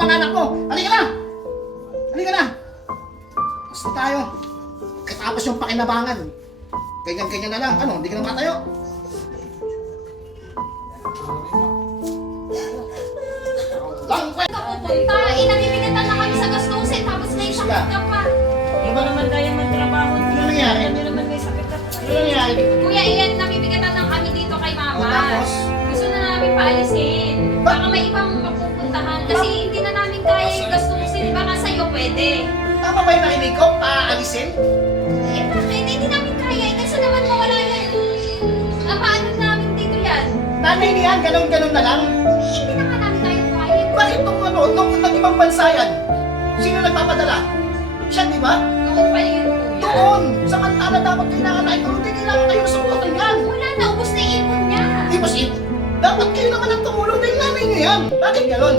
yung mga anak mo. Halika na! Halika na! Basta tayo. Katapos yung pakinabangan. Ganyan-ganyan na lang. Ano, hindi ka na matayo. Lang, kwento! Pupunta, inabibigatan na kami sa gastusin, tapos may sakit ka pa. Iba naman tayo magtrabaho. Ano nangyari? Hindi naman may sakit na. Ano nangyari? Kuya, iyan, nabibigatan lang kami dito kay O, mama. tapos? Gusto na namin paalisin. Baka may ibang mapupuntahan. Kasi hindi na namin kaya yung gastusin. Baka sa'yo pwede. Tama ba yung narinig ko? Paalisin? Eh bakit? Hindi namin kaya. Eh, kasi naman mawala yan. Napaano namin dito yan? Nanay niyan, ganun-ganun na lang. Hindi na nga namin tayo kaya. Bakit nung nag-ibang bansa yan? Sino nagpapadala? Siya, di ba? Noon pa yun, kuya. Doon! Samantala dapat kailangan tayo. Pero hindi kailangan kayo sa buhay yan. Wala na, ubos na yung ipon niya. Di ba si... Dapat kayo naman ang tumulong dahil nanay niyo yan. Bakit ganun?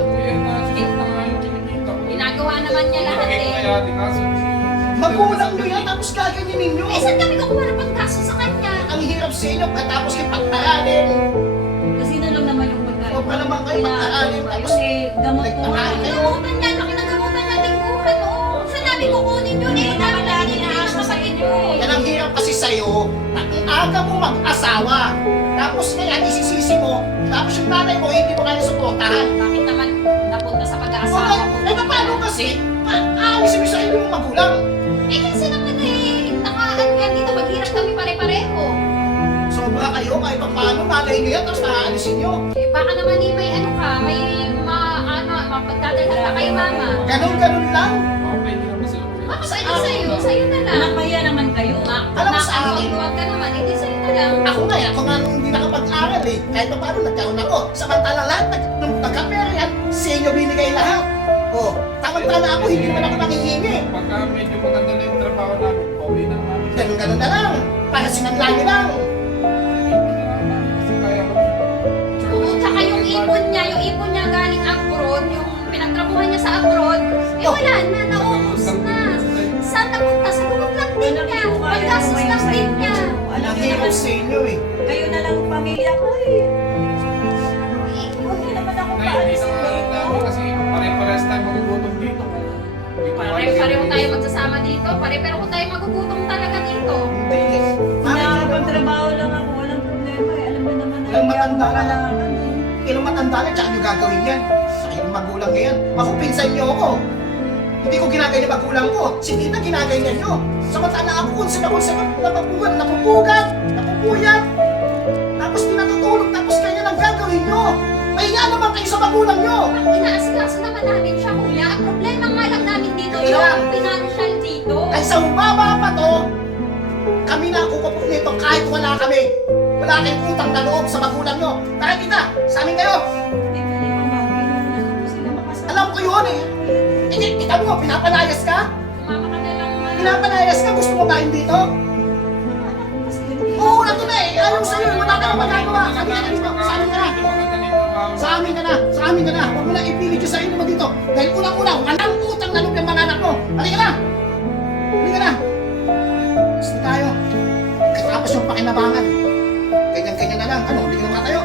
Ginagawa naman niya lahat eh. Magulang niyo yan tapos gaganyanin niyo. Eh, saan kami kukuha ng pagkaso sa kanya? Ang hirap sa inyo katapos kayo pag-aralin. Kasi na lang naman yung pagkain. O pa naman kayo pag-aralin tapos... Ayun eh, gamot po. Nagpakain kayo. Gamutan niya, laki ng gamutan niya, tingkuhan oh. Saan namin kukunin yun? Eh, dami lagi na ang kapatid niyo eh. Yan ang hirap kasi sa'yo na ang aga mo mag-asawa. Tapos ngayon isisisi mo. Tapos yung nanay mo hindi mo kaya suportahan. Bakit naman napunta sa pag-aasawa Okay, mo? eh paano kasi? Aalisin mo sa inyo yung magulang. Eh, kasi naman eh, nakaano yan dito, maghirap kami pare-pareho. Sobra kayo, kahit pa paano, nanay nyo yan, tapos naaalisin nyo. Eh, baka naman eh, may ano ka, may mapagdadalhan ka kay mama. Ganun-ganun lang. Baka sa'yo na lang. Anak kaya naman kayo. Alam mo sa akin. Huwag ka naman, hindi sa'yo na lang. Ako nga hindi nakapag-aral eh. Kahit pa paano, nagkaroon ako. Samantalang lahat, nung nagka-pera yan, sa inyo binigay lahat. O, tamang-tala ako, hindi naman ako nangihingi. Pagka medyo maganda na yung trabaho namin, pauwi na namin. Ganun-ganun na lang. Para sinanlangin lang. Kasi kaya ko. Oo, tsaka yung ipon niya galing abroad, yung pinagtrabuhan niya sa abroad, eh wala na, naubos na. Saan napunta? Sa tulog lang din niya. Paggastos lang din niya. Ang hirap sa inyo eh. Kayo na lang pamilya ko eh. Huwag niyo naman ako Ngayon, hindi paalisin naman dito. namin kasi pare-parehas tayo magugutom dito. Pare-pareho tayo magsasama dito. Pare-pareho tayo magugutom talaga dito. Hindi. Nakakapagtrabaho lang ako, walang problema eh. Alam mo naman na Ilang hindi ako matanda na. makalangan eh. Ilang matanda na, tsaka nyo gagawin yan. Sa kayong magulang ngayon. Ako, pinsan nyo ako. Hindi ko ginagaya yung magulang ko. Si Tita ginagaya nyo. Samantala ako, kung sila napupuyat. Tapos di natutulog, tapos kanya lang gagawin nyo. Mahiya naman kayo sa magulang nyo. Inaasikaso naman namin siya, kuya. Ang problema nga lang namin dito, Kaya- yung financial dito. Ay sa baba pa to, kami na kukupok nito kahit wala kami. Wala kayong utang na loob sa magulang nyo. Tara kita, sa amin kayo. Hindi pwede mamagin. Wala na po sila makasama. Alam ko yun eh. Kita mo, pinapalayas ka? Sumama ka na lang. Pinapalayas ka? Gusto mo kain dito? Anak ko kasi yun. Oo, nato na eh. Ayaw sa'yo, wala ka na magagawa. Sabi ka na dito, sa amin ka na. Maganda na yung trabaho. Sa amin ka na, sa amin ka na. Huwag mo na ipilit yung sarili mo dito. Dahil unang-una, walang utang na loob yung mga anak mo. Halika na! Halika na! Gusto tayo. Katapos yung pakinabangan. Ganyan-ganyan na lang. Ano, hindi ka na matayo.